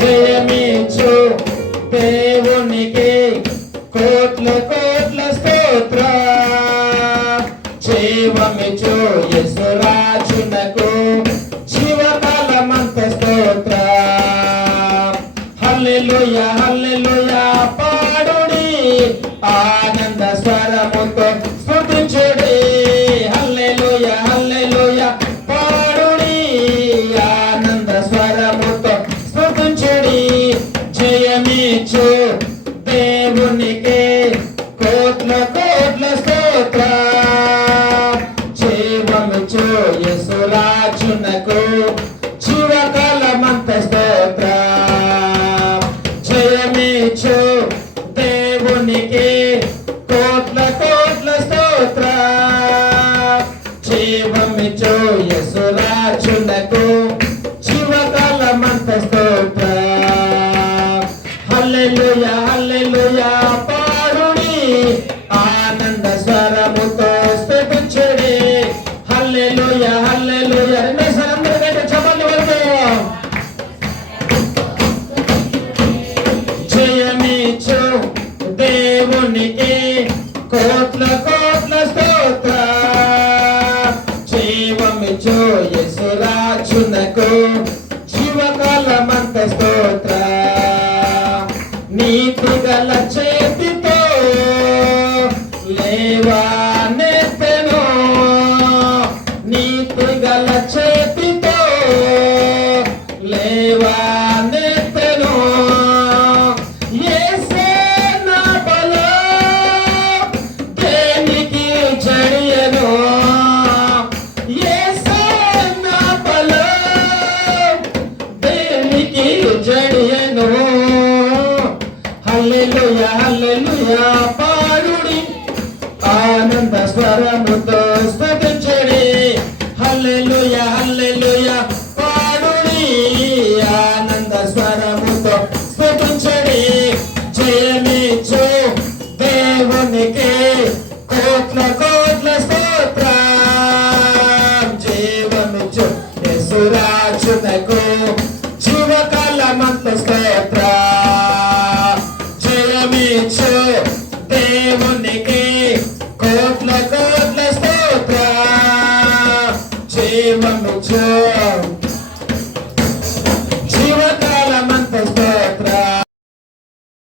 జయమిచ్చు దేవునికి కోట్ల కోట్ల స్తోత్ర. జీవమిచ్చు యేసురాజునకు జీవకాలమంత స్తోత్ర. హల్లెలూయా హల్లెలూయా పాడుడి, ఆనంద స్వరముతో స్తుతించుడి. హల్లెలూయా హల్లెలూయా పాడుడి, ఆనంద స్వరముతో స్తుతించుడి. జయమిచ్చు దేవునికి కోట్ల కోట్ల స్తోత్ర. జీవమిచ్చు యేసురాజునకు జీవకాలమంత స్తోత్ర. జయమిచ్చు దేవునికి కోట్ల కోట్ల స్తోత్ర. జీవమిచ్చు యేసురాజునకు జీవకాలమంత స్తోత్ర. హల్లెలూయా హల్లెలూయా పాడుడి, ఆనంద స్వరముతో స్తుతించుడి. హల్లెలూయా హల్లెలూయా అందరికంటే చప్పట్లు కొడతాం. జయమిచ్చు దేవునికి కోట్ల కోట్ల స్తోత్ర. జీవమిచ్చు యేసురాజునకు జీవకాలమంత స్తోత్ర. నీతి గల చేతితో లేవానెత్తెను, నీతి గల చేతితో లేవానెత్తెను. యేసే నా బలం, దేనికి జడియను. యేసే నా బలం, దేనికి జడియను. హల్లెలూయా హల్లెలూయా పాడుడి, ఆనంద స్వరముతో స్తుతించుడి. హల్లెలూయా హల్లెలూయా పాడుడి, ఆనంద స్వరముతో స్తుతించుడి. జయమిచ్చు దేవునికి కోట్ల కోట్ల స్తోత్ర. జీవమిచ్చు యేసురాజునకు జీవకాలమంత స్తోత్ర. జయమిచ్చు దేవునికి కోట్ల కోట్ల స్తోత్ర. జీవమిచ్చు